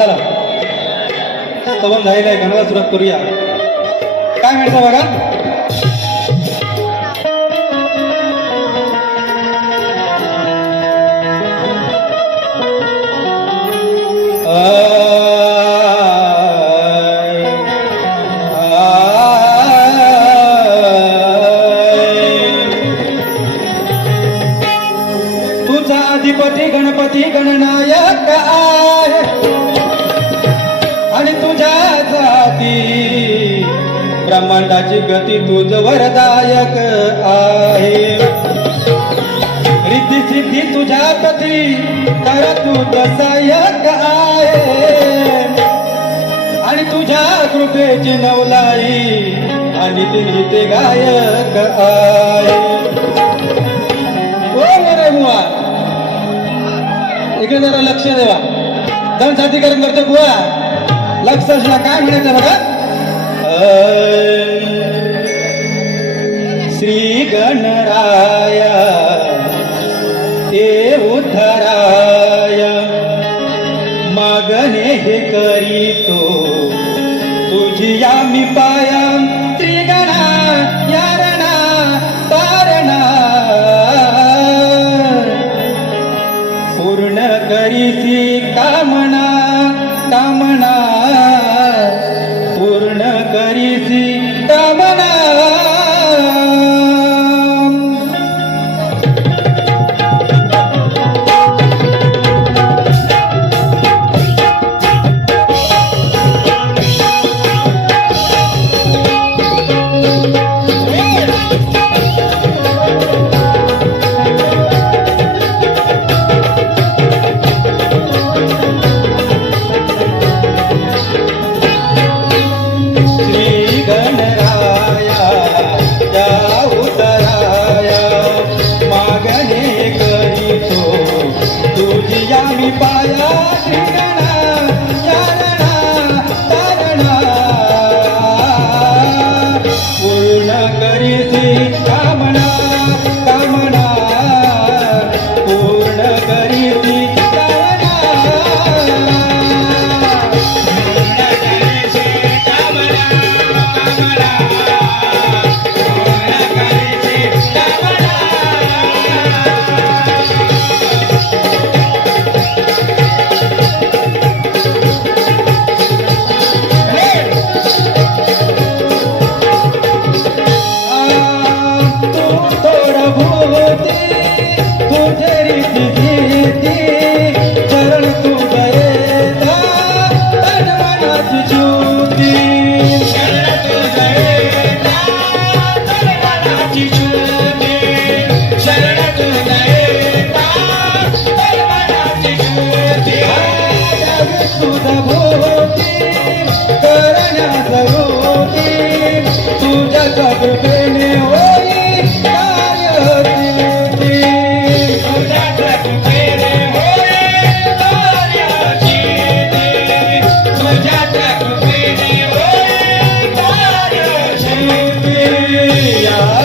चला. स्तवन झालेलं आहे गाण्याला सुरुवात करूया. काय म्हणता बघा तुझा अधिपती गणपती गणनायक आहे. ब्रह्मांडाची गती तुझ वरदायक आहे. रिद्धी सिद्धी तुझ्या पती तर तू दसायक आहे. आणि तुझ्या कृपेची नवलाई आणि तिन्ही ते गायक आहे. हो ओ इकडे जरा लक्ष देवा. धन साथीकरण करतो बुवा लक्ष असला काय म्हणायचं बघा? श्री गणराया हे उद्धराय मागणे हे करीतो तुझी या मी पाया त्रिगणा यारणा तारणा। पूर्ण करीसी तुझी या मी पाया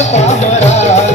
pra adorar.